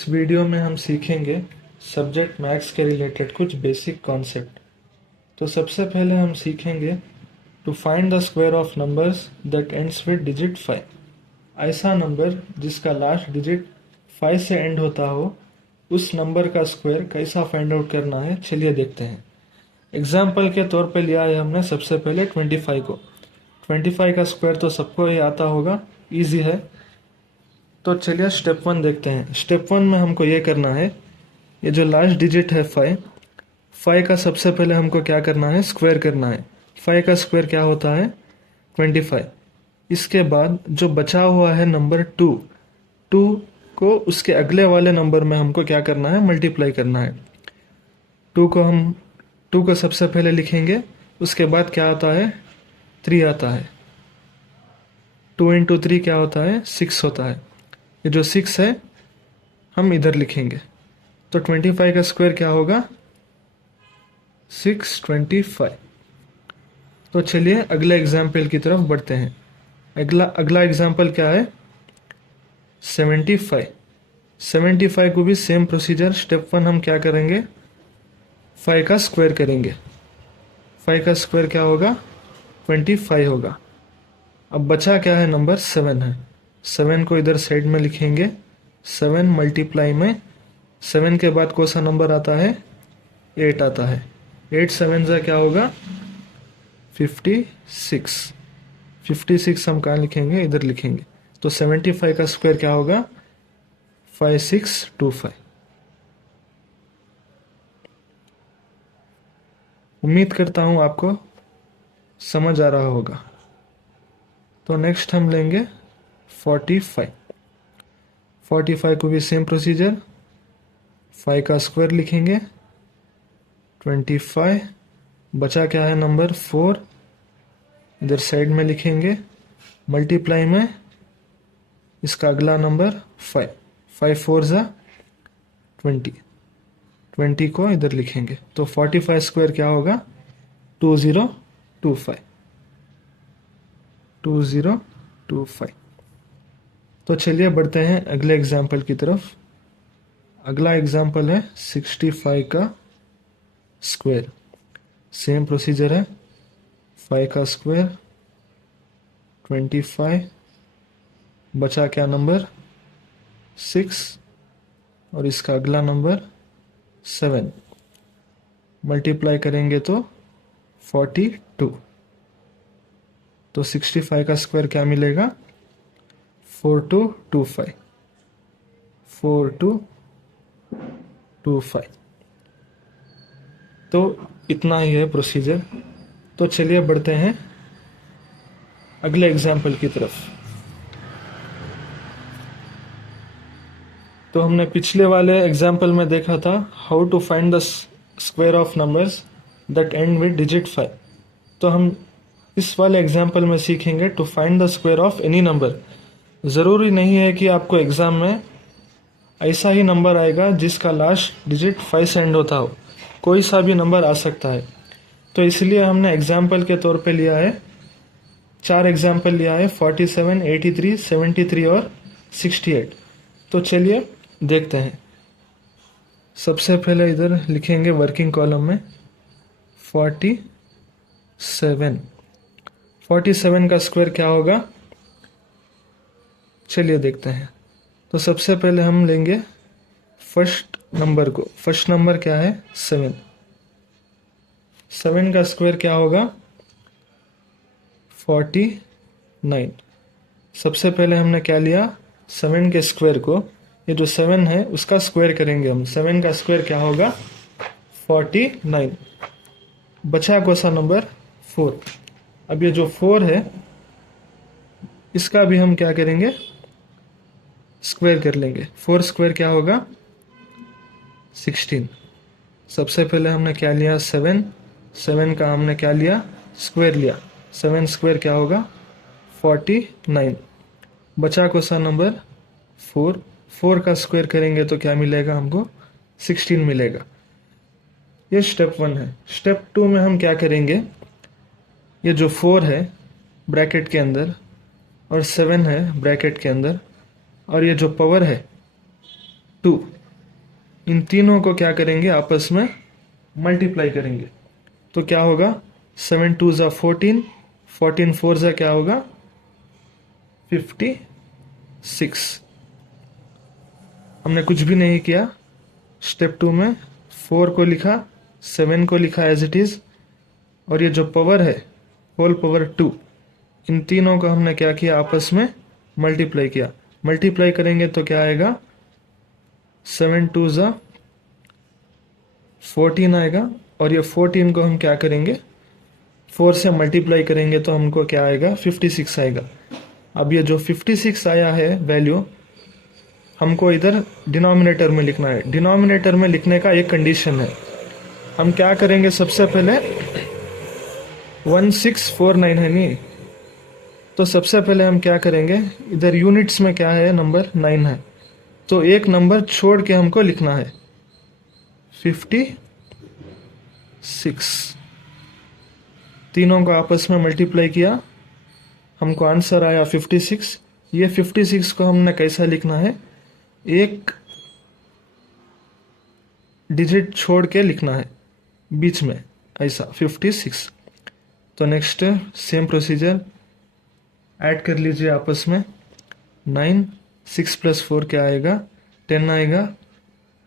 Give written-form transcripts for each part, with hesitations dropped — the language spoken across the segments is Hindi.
इस वीडियो में हम सीखेंगे सब्जेक्ट मैथ्स के रिलेटेड कुछ बेसिक कॉन्सेप्ट। तो सबसे पहले हम सीखेंगे to find the square of numbers that ends with digit 5। ऐसा नंबर जिसका लास्ट डिजिट 5 से एंड होता हो, उस नंबर का स्क्वायर कैसा फाइंड आउट करना है, चलिए देखते हैं। एग्जाम्पल के तौर पे लिया है हमने सबसे पहले 25 को। 25 का स्क्वायर तो सबको ही आता होगा, इजी है। तो चलिए स्टेप 1 देखते हैं। स्टेप 1 में हमको ये करना है, ये जो लास्ट डिजिट है 5 का सबसे पहले हमको क्या करना है, स्क्वायर करना है। 5 का स्क्वायर क्या होता है, 25। इसके बाद जो बचा हुआ है नंबर 2 को उसके अगले वाले नंबर में हमको क्या करना है, मल्टीप्लाई करना है। 2 को सबसे पहले लिखेंगे, उसके बाद क्या आता है, 3 आता है। 2 इंटू 3 क्या होता है, 6 होता है। ये जो 6 है हम इधर लिखेंगे, तो 25 का स्क्वायर क्या होगा, 625। तो चलिए अगले एग्जाम्पल की तरफ बढ़ते हैं। अगला एग्जाम्पल क्या है, 75। 75 को भी सेम प्रोसीजर। स्टेप 1 हम क्या करेंगे, 5 का स्क्वायर करेंगे। 5 का स्क्वायर क्या होगा, 25 होगा। अब बचा क्या है, नंबर 7 है। 7 को इधर साइड में लिखेंगे। 7 मल्टीप्लाई में 7 के बाद कौन सा नंबर आता है, 8 आता है। 8 7 से क्या होगा, 56। 56 हम कहाँ लिखेंगे, इधर लिखेंगे। तो 75 का स्क्वायर क्या होगा, 5625। उम्मीद करता हूँ आपको समझ आ रहा होगा। तो नेक्स्ट हम लेंगे 45। 45 को भी सेम प्रोसीजर। 5 का स्क्वायर लिखेंगे, 25। बचा क्या है, नंबर 4, इधर साइड में लिखेंगे। मल्टीप्लाई में इसका अगला नंबर 5। 5 4 ज़ा 20। 20 को इधर लिखेंगे। तो 45 स्क्वायर क्या होगा, 2025। 2025। तो चलिए बढ़ते हैं अगले एग्जाम्पल की तरफ। अगला एग्जाम्पल है 65 का स्क्वायर। सेम प्रोसीजर है। 5 का स्क्वायर, 25। बचा क्या नंबर, 6, और इसका अगला नंबर 7। मल्टीप्लाई करेंगे तो 42। तो 65 का स्क्वायर क्या मिलेगा, 4225। 4225। तो इतना ही है प्रोसीजर। तो चलिए बढ़ते हैं अगले एग्जाम्पल की तरफ। तो हमने पिछले वाले एग्जाम्पल में देखा था how to find the square of numbers that end with digit 5। तो हम इस वाले एग्जाम्पल में सीखेंगे to find the square of any number. ज़रूरी नहीं है कि आपको एग्ज़ाम में ऐसा ही नंबर आएगा जिसका लास्ट डिजिट 5 से एंड होता हो, कोई सा भी नंबर आ सकता है। तो इसलिए हमने एग्जाम्पल के तौर पे लिया है, 4 एग्जाम्पल लिया है, 47, 83, 73 और 68। तो चलिए देखते हैं। सबसे पहले इधर लिखेंगे वर्किंग कॉलम में 47। 47 का स्क्वायर क्या होगा, चलिए देखते हैं। तो सबसे पहले हम लेंगे फर्स्ट नंबर को। फर्स्ट नंबर क्या है, 7। 7 का स्क्वायर क्या होगा, 49। सबसे पहले हमने क्या लिया, 7 के स्क्वायर को, ये जो 7 है उसका स्क्वायर करेंगे हम। 7 का स्क्वायर क्या होगा, 49। बचा कौन सा नंबर, 4। अब ये जो 4 है इसका भी हम क्या करेंगे, स्क्वायर कर लेंगे। 4 स्क्वायर क्या होगा, 16। सबसे पहले हमने क्या लिया, 7 का हमने क्या लिया, स्क्वायर लिया। 7 स्क्वायर क्या होगा, 49। बचा कौन सा नंबर, 4। 4 का स्क्वायर करेंगे तो क्या मिलेगा हमको, 16 मिलेगा। ये स्टेप 1 है। स्टेप 2 में हम क्या करेंगे, ये जो 4 है ब्रैकेट के अंदर और 7 है ब्रैकेट के अंदर, और ये जो पावर है 2, इन तीनों को क्या करेंगे, आपस में मल्टीप्लाई करेंगे। तो क्या होगा, 7 2 ज़ा 14, 14 4 ज़ा क्या होगा 56। हमने कुछ भी नहीं किया। स्टेप 2 में 4 को लिखा, 7 को लिखा एज इट इज, और ये जो पावर है होल पावर 2, इन तीनों को हमने क्या किया, आपस में मल्टीप्लाई किया। मल्टीप्लाई करेंगे तो क्या आएगा, 7 2 ज़ा 14 आएगा, और ये 14 को हम क्या करेंगे, 4 से मल्टीप्लाई करेंगे तो हमको क्या आएगा, 56 आएगा। अब ये जो 56 आया है वैल्यू, हमको इधर डिनोमिनेटर में लिखना है। डिनोमिनेटर में लिखने का एक कंडीशन है। हम क्या करेंगे, सबसे पहले 1649 है नहीं, तो सबसे पहले हम क्या करेंगे, इधर यूनिट्स में क्या है, नंबर 9 है, तो एक नंबर छोड़ के हमको लिखना है 56। तीनों को आपस में मल्टीप्लाई किया, हमको आंसर आया 56। ये 56 को हमने कैसा लिखना है, एक डिजिट छोड़ के लिखना है बीच में, ऐसा 56। तो नेक्स्ट सेम प्रोसीजर, ऐड कर लीजिए आपस में 9, 6 + 4 क्या आएगा, 10 आएगा,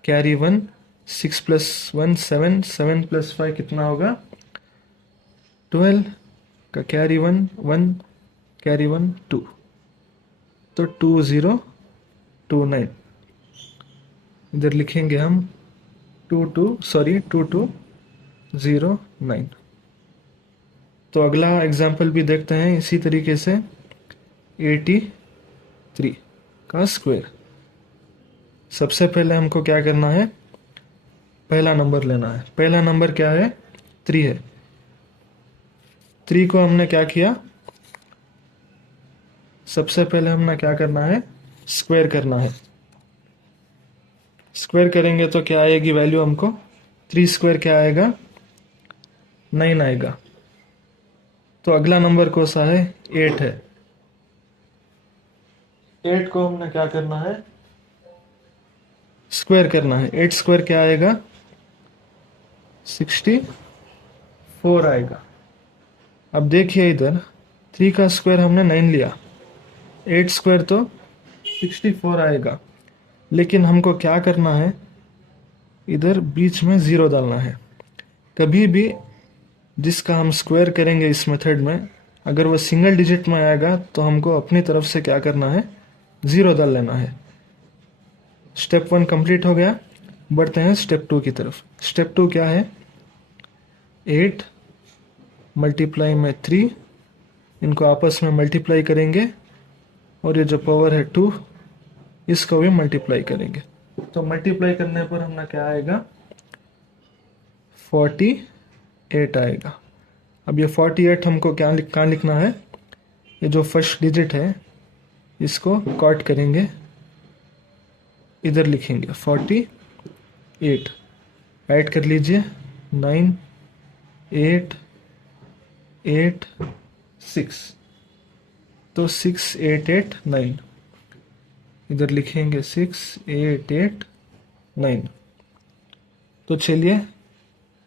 कैरी 1, 6 + 1 7, 7 + 5 कितना होगा 12 का कैरी 1 1, कैरी 1 2, तो 2029 इधर लिखेंगे हम 2209। तो अगला एग्जाम्पल भी देखते हैं इसी तरीके से, 83 का स्क्वायर। सबसे पहले हमको क्या करना है, पहला नंबर लेना है। पहला नंबर क्या है, 3 है। 3 को हमने क्या किया, सबसे पहले हमने क्या करना है, स्क्वायर करना है। स्क्वायर करेंगे तो क्या आएगी वैल्यू हमको, 3 स्क्वायर क्या आएगा 9 आएगा। तो अगला नंबर कौन सा है, 8 है। 8 को हमने क्या करना है, स्क्वायर करना है। 8 स्क्वायर क्या आएगा 64 आएगा। अब देखिए इधर 3 का स्क्वायर हमने 9 लिया, 8 स्क्वायर तो 64 आएगा। लेकिन हमको क्या करना है, इधर बीच में 0 डालना है। कभी भी जिसका हम स्क्वायर करेंगे इस मेथड में, अगर वो सिंगल डिजिट में आएगा तो हमको अपनी तरफ से क्या करना है, 0 डाल लेना है। स्टेप 1 कंप्लीट हो गया। बढ़ते हैं स्टेप 2 की तरफ। स्टेप 2 क्या है, 8 मल्टीप्लाई में 3, इनको आपस में मल्टीप्लाई करेंगे, और ये जो पावर है 2, इसको भी मल्टीप्लाई करेंगे। तो मल्टीप्लाई करने पर हमें क्या आएगा, 48 आएगा। अब ये 48 हमको कहाँ लिखना है, ये जो फर्स्ट डिजिट है इसको कॉट करेंगे, इधर लिखेंगे 48। ऐड कर लीजिए 9 8 8 6, तो 6 8 8 9, इधर लिखेंगे 6 8 8 9। तो चलिए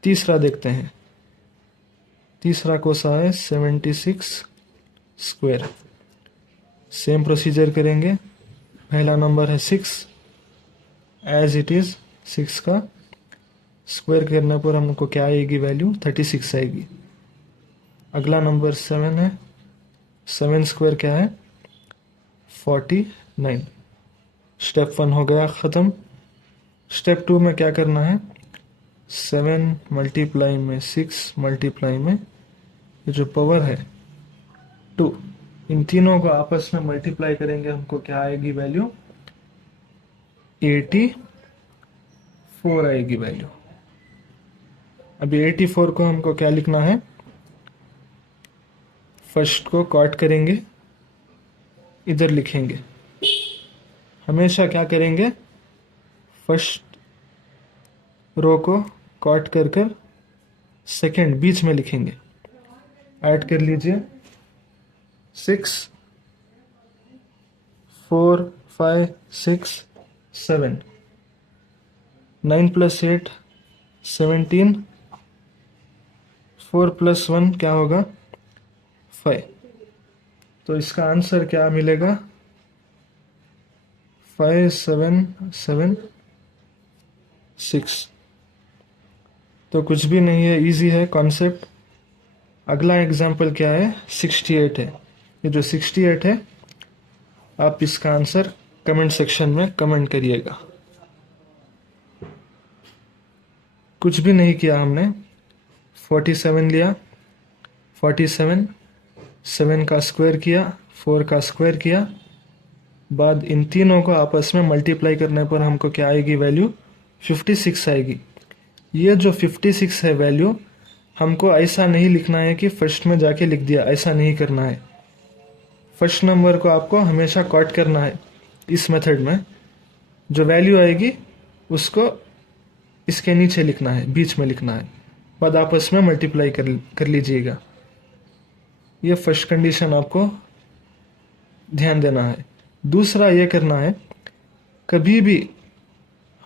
तीसरा देखते हैं। तीसरा कोसा है 76 स्क्वायर। सेम प्रोसीजर करेंगे। पहला नंबर है 6, एज इट इज 6 का स्क्वायर करने पर हमको क्या आएगी वैल्यू, 36 आएगी। अगला नंबर 7 है, 7 स्क्वायर क्या है 49। स्टेप 1 हो गया ख़त्म। स्टेप 2 में क्या करना है, 7 मल्टीप्लाई में 6 मल्टीप्लाई में ये जो पावर है 2, इन तीनों को आपस में मल्टीप्लाई करेंगे, हमको क्या आएगी वैल्यू, 84 आएगी वैल्यू। अभी 84 को हमको क्या लिखना है, फर्स्ट को कॉट करेंगे, इधर लिखेंगे। हमेशा क्या करेंगे, फर्स्ट रो को कॉट कर कर सेकेंड बीच में लिखेंगे। ऐड कर लीजिए 6 4 5 6 7, 9 + 8 17, 4 + 1 क्या होगा 5। तो इसका आंसर क्या मिलेगा 5776। तो कुछ भी नहीं है, इजी है कॉन्सेप्ट। अगला एग्जाम्पल क्या है 68 है। ये जो 68 है आप इसका आंसर कमेंट सेक्शन में कमेंट करिएगा। कुछ भी नहीं किया हमने, 47 लिया, 47 7 का स्क्वायर किया, 4 का स्क्वायर किया, बाद इन तीनों को आपस में मल्टीप्लाई करने पर हमको क्या आएगी वैल्यू 56 आएगी। ये जो 56 है वैल्यू हमको ऐसा नहीं लिखना है कि फर्स्ट में जाके लिख दिया, ऐसा नहीं करना है। फर्स्ट नंबर को आपको हमेशा कॉट करना है। इस मेथड में जो वैल्यू आएगी उसको इसके नीचे लिखना है, बीच में लिखना है, बाद आपस में मल्टीप्लाई कर लीजिएगा। ये फर्स्ट कंडीशन आपको ध्यान देना है। दूसरा ये करना है, कभी भी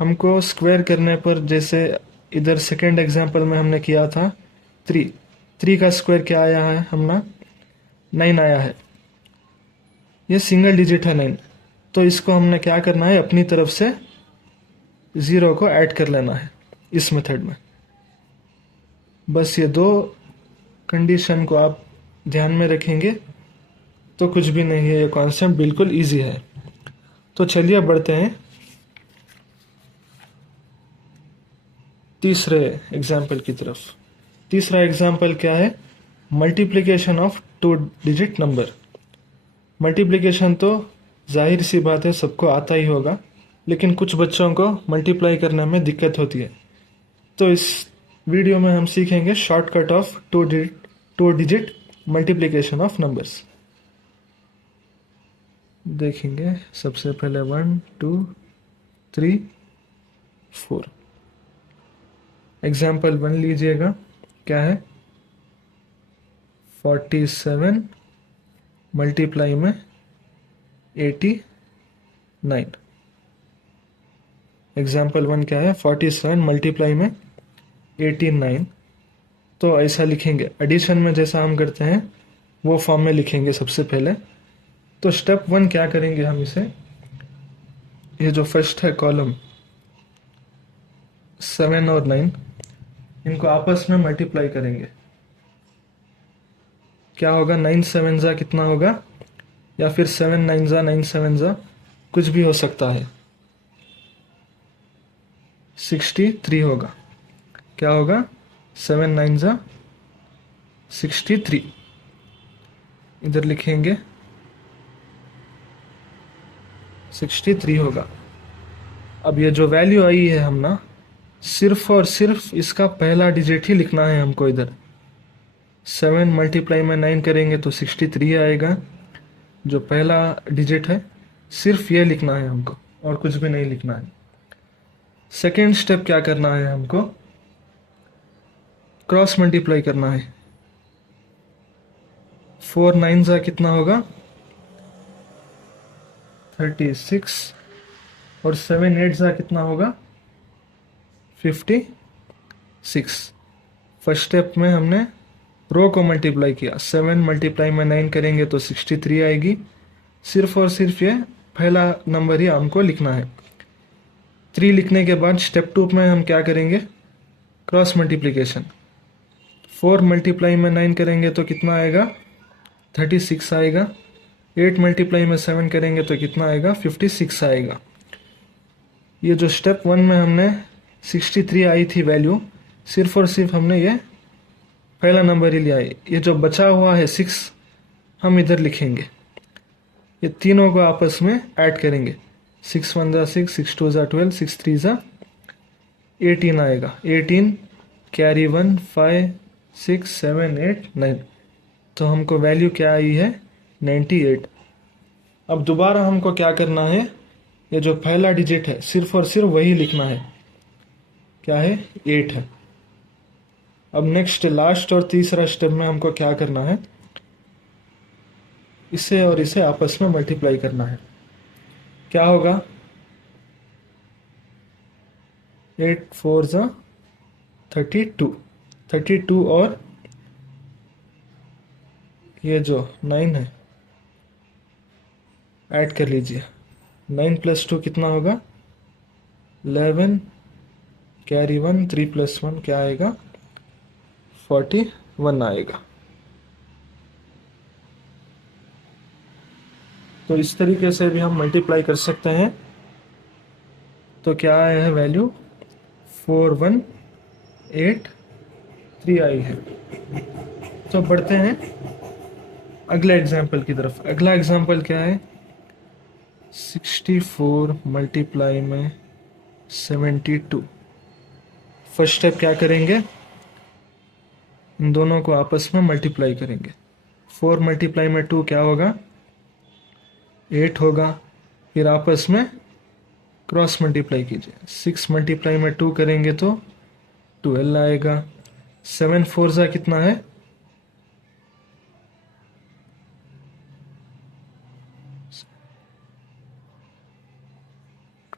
हमको स्क्वायर करने पर, जैसे इधर सेकेंड एग्जांपल में हमने किया था 3 का स्क्वायर क्या आया है हमने 9 आया है। ये सिंगल डिजिट है 9, तो इसको हमने क्या करना है अपनी तरफ से 0 को ऐड कर लेना है इस मेथड में। बस ये दो कंडीशन को आप ध्यान में रखेंगे तो कुछ भी नहीं है, ये कॉन्सेप्ट बिल्कुल इजी है। तो चलिए बढ़ते हैं तीसरे एग्जाम्पल की तरफ। तीसरा एग्जाम्पल क्या है, multiplication of 2 digit number. Multiplication तो जाहिर सी बात है सबको आता ही होगा, लेकिन कुछ बच्चों को मल्टीप्लाई करने में दिक्कत होती है। तो इस वीडियो में हम सीखेंगे shortcut of 2 digit multiplication of numbers. देखेंगे सबसे पहले 1 2 3 4। एग्जाम्पल 1 लीजिएगा, क्या है 47 मल्टीप्लाई में 89। एग्जाम्पल 1 क्या है 47 मल्टीप्लाई में 89। तो ऐसा लिखेंगे, एडिशन में जैसा हम करते हैं वो फॉर्म में लिखेंगे सबसे पहले। तो स्टेप 1 क्या करेंगे हम इसे, ये जो फर्स्ट है कॉलम 7 और 9 इनको आपस में मल्टीप्लाई करेंगे। क्या होगा 9 7 जा कितना होगा, या फिर 7 9 जा 9 7 जा कुछ भी हो सकता है, 63 होगा। क्या होगा 7 9 जा 63, इधर लिखेंगे 63 होगा। अब ये जो वैल्यू आई है हम ना, सिर्फ और सिर्फ इसका पहला डिजिट ही लिखना है हमको। इधर 7 मल्टीप्लाई में 9 करेंगे तो 63 आएगा। जो पहला डिजिट है सिर्फ ये लिखना है हमको, और कुछ भी नहीं लिखना है। सेकेंड स्टेप क्या करना है हमको, क्रॉस मल्टीप्लाई करना है। 4 9 जा कितना होगा 36, और 7 8 जा कितना होगा 56। फर्स्ट स्टेप में हमने रो को मल्टीप्लाई किया, 7 मल्टीप्लाई में 9 करेंगे तो 63 आएगी। सिर्फ और सिर्फ ये पहला नंबर ही हमको लिखना है। 3 लिखने के बाद स्टेप 2 में हम क्या करेंगे, क्रॉस मल्टीप्लिकेशन। 4 मल्टीप्लाई में 9 करेंगे तो कितना आएगा 36 आएगा। 8 मल्टीप्लाई में 7 करेंगे तो कितना आएगा 56 आएगा। ये जो स्टेप 1 में हमने 63 आई थी वैल्यू, सिर्फ और सिर्फ हमने ये पहला नंबर ही लिया है। ये जो बचा हुआ है 6 हम इधर लिखेंगे। ये तीनों को आपस में ऐड करेंगे, 6 1 जा 6, 6 2 जा 12, 6 3 जा 18 आएगा। 18 कैरी 1 5 6 7 8 9, तो हमको वैल्यू क्या आई है 98। अब दोबारा हमको क्या करना है, ये जो पहला डिजिट है सिर्फ और सिर्फ वही लिखना है, क्या है 8 है। अब नेक्स्ट लास्ट और तीसरा स्टेप में हमको क्या करना है, इसे और इसे आपस में मल्टीप्लाई करना है। क्या होगा, 8 4 ज़ा 32, 32 और ये जो 9 है ऐड कर लीजिए। 9 + 2 कितना होगा? 11, कैरी 1, 3 + 1 क्या आएगा? 41 आएगा। तो इस तरीके से भी हम मल्टीप्लाई कर सकते हैं। तो क्या आया है वैल्यू? 4183 आई है। तो बढ़ते हैं अगले एग्जाम्पल की तरफ। अगला एग्जाम्पल क्या है? 64 मल्टीप्लाई में 72। फर्स्ट स्टेप क्या करेंगे? इन दोनों को आपस में मल्टीप्लाई करेंगे। 4 मल्टीप्लाई में 2 क्या होगा? 8 होगा। फिर आपस में क्रॉस मल्टीप्लाई कीजिए। 6 मल्टीप्लाई में 2 करेंगे तो 12 आएगा। 7 4 ज़ा कितना है?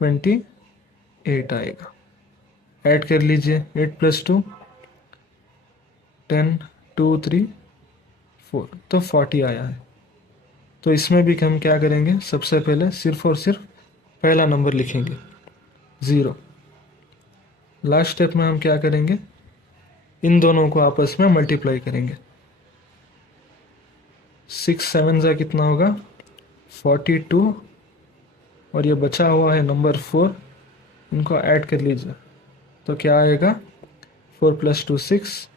28 आएगा। ऐड कर लीजिए। 8 + 2 10, 2 3 4 तो 40 आया है। तो इसमें भी हम क्या करेंगे? सबसे पहले सिर्फ और सिर्फ पहला नंबर लिखेंगे 0। लास्ट स्टेप में हम क्या करेंगे? इन दोनों को आपस में मल्टीप्लाई करेंगे। 6 7 ज़ा कितना होगा? 42 और ये बचा हुआ है नंबर 4, इनको ऐड कर लीजिए तो क्या आएगा? 4 + 2 6,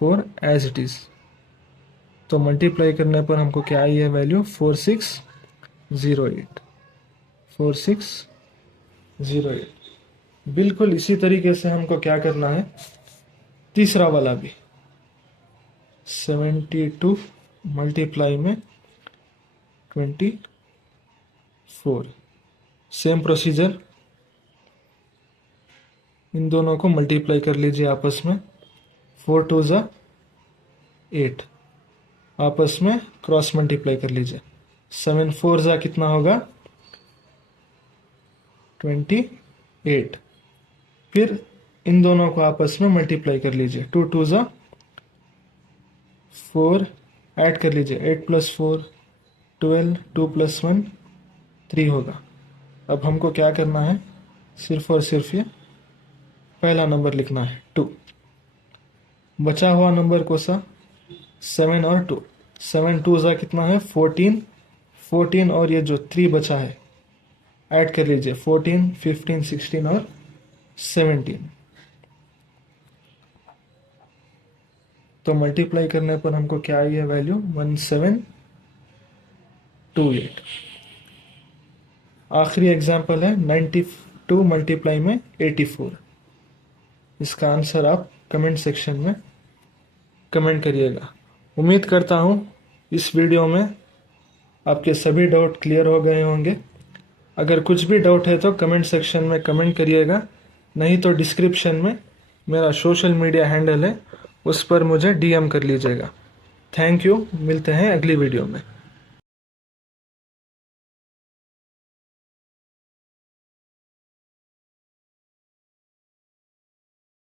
4 एज इट इज़। तो मल्टीप्लाई करने पर हमको क्या आई है वैल्यू? 4608, 4608। बिल्कुल इसी तरीके से हमको क्या करना है? तीसरा वाला भी 72 मल्टीप्लाई में 24। सेम प्रोसीजर, इन दोनों को मल्टीप्लाई कर लीजिए आपस में। 4 2 ज़ा 8, आपस में क्रॉस मल्टीप्लाई कर लीजिए। 7 4 ज़ा कितना होगा? 28। फिर इन दोनों को आपस में मल्टीप्लाई कर लीजिए। 2 2 ज़ा 4, ऐड कर लीजिए। 8 + 4 12, 2 + 1 3 होगा। अब हमको क्या करना है? सिर्फ और सिर्फ ये पहला नंबर लिखना है 2। बचा हुआ नंबर को सा 7 और 2। 7 2 ज़ा कितना है? 14, 14 और ये जो 3 बचा है ऐड कर लीजिए। 14 15 16 और 17। तो मल्टीप्लाई करने पर हमको क्या आई है वैल्यू? 1728। आखिरी एग्जाम्पल है 92 मल्टीप्लाई में 84। इसका आंसर आप कमेंट सेक्शन में कमेंट करिएगा। उम्मीद करता हूँ इस वीडियो में आपके सभी डाउट क्लियर हो गए होंगे। अगर कुछ भी डाउट है तो कमेंट सेक्शन में कमेंट करिएगा, नहीं तो डिस्क्रिप्शन में मेरा सोशल मीडिया हैंडल है, उस पर मुझे DM कर लीजिएगा। थैंक यू, मिलते हैं अगली वीडियो में।